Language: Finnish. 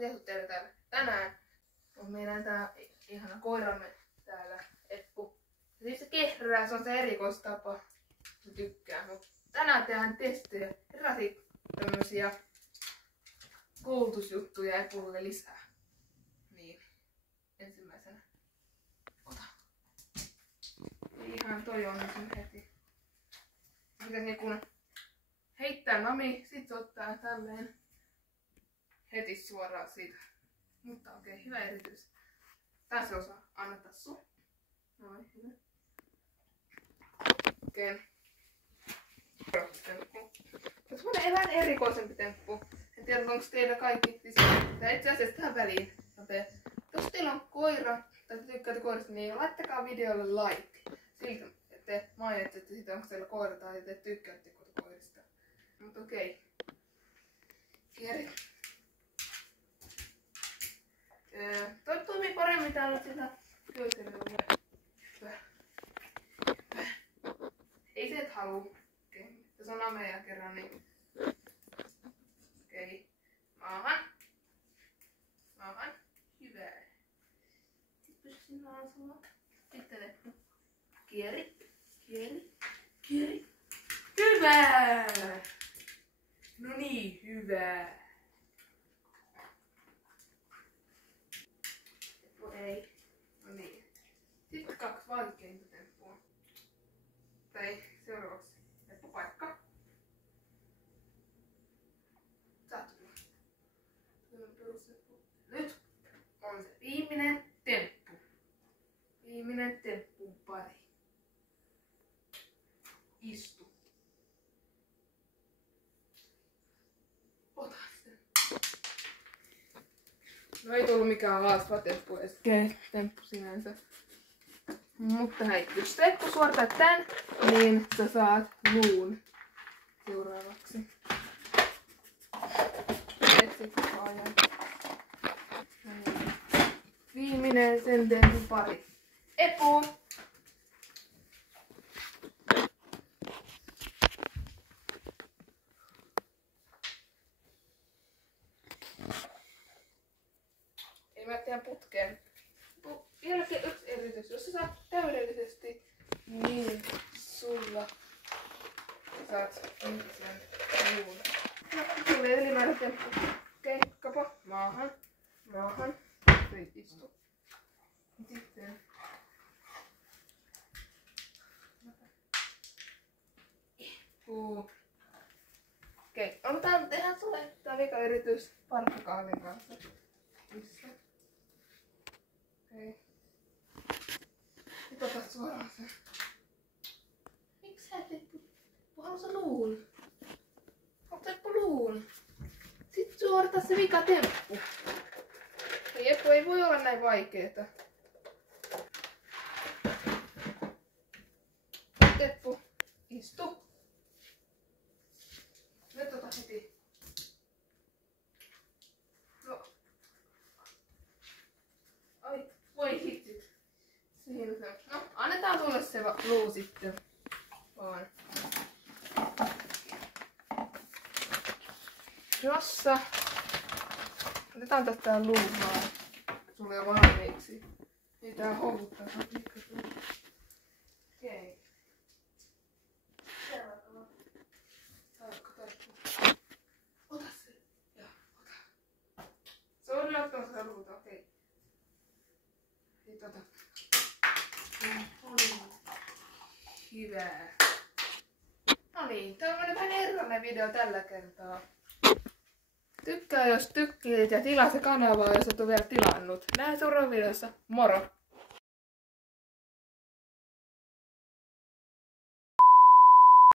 tervetuloa teille täällä. Tänään on meidän tää ihana koiramme täällä, Eppu. Ja siis se kehrää, se on se erikoistapa, se tykkää. Mut tänään tehdään testejä, erilaisia tämmösiä koulutusjuttuja Epulle lisää. Niin, ensimmäisenä. Ota. Ihan toi on nyt heti. Pitäis niinku heittää nami, sit se ottaa tälleen heti suoraan siitä. Mutta okei, hyvä eritys. Tässä osaa annettaa sun. Noin, hyvä. Okei. Temppu. Se on semmonen vähän erikoisempi temppu. En tiedä, onko teillä kaikki. Tää itse asiassa tähän väliin. Jos teillä on koira tai te tykkäätte koirista, niin laittakaa videolle like. Siltä, että te mainitsette sitä, onko teillä koira tai te tykkäätte koirista. Mutta okei. Kieri. Toi toimii paremmin täällä sitä köyserillä. Ei se et haluu. Okei. Jos on ameja kerran, niin... Okei. Maahan. Maahan. Hyvä. Sitten pysy sinne asumaan. Sitten Eppu. Kieri. Kieri. Kieri. Hyvä! No niin, hyvä. Ei. No niin. Sitten 2 vaikeinta temppua. Tai seuraavaksi. Eppu paikka. Saat tulla. Nyt on se viimeinen temppu. Viimeinen temppun pari. Istu. Ota sen. No ei tullut mikään haastava temppu edes. Temppu sinänsä. Mutta hei, jos Eppu suoritat tän, niin sä saat luun seuraavaksi. Etsit koko ajan. Viimeinen sen tempun pari. Eppu! Ei mä tehdä putkeen. Vieläkin yksi eritys. Jos sä saat täydellisesti, niin sulla saat sen luun. Tulee ylimääräinen temppu. Okei, kapa. Maahan. Maahan. Nyt istu. Sitten. Okei, otetaan tehdä sulle tää vika eritys parkkakaalin kanssa. Missä? Okei. Nyt otat suoraan sen. Miksi sä et Eppu? Haluat sä luun? Haluat sä Eppu luun? Sitten suorita se vika temppu. Ei Eppu, ei voi olla näin vaikeeta. Nyt Eppu, istu. Nyt ota heti. No. Ai, voi hitsit. Siinä se. No, annetaan sulle se luu sitten. Vaan. Jossa. Otetaan tästä tää luu vaan. Sulle jo valmiiksi. Ei tää houkuttaa. Okei. Seuraava. Ota se. Ja, ota. Se on yllättävän sitä luuta, okei. Sitten ota. Hyvä. No niin, tämmönen vähän erilainen video tällä kertaa. Tykkää jos tykkäät ja tilaa se kanavaa, jos et ole vielä tilannut. Nähdään seuraavassa videossa. Moro!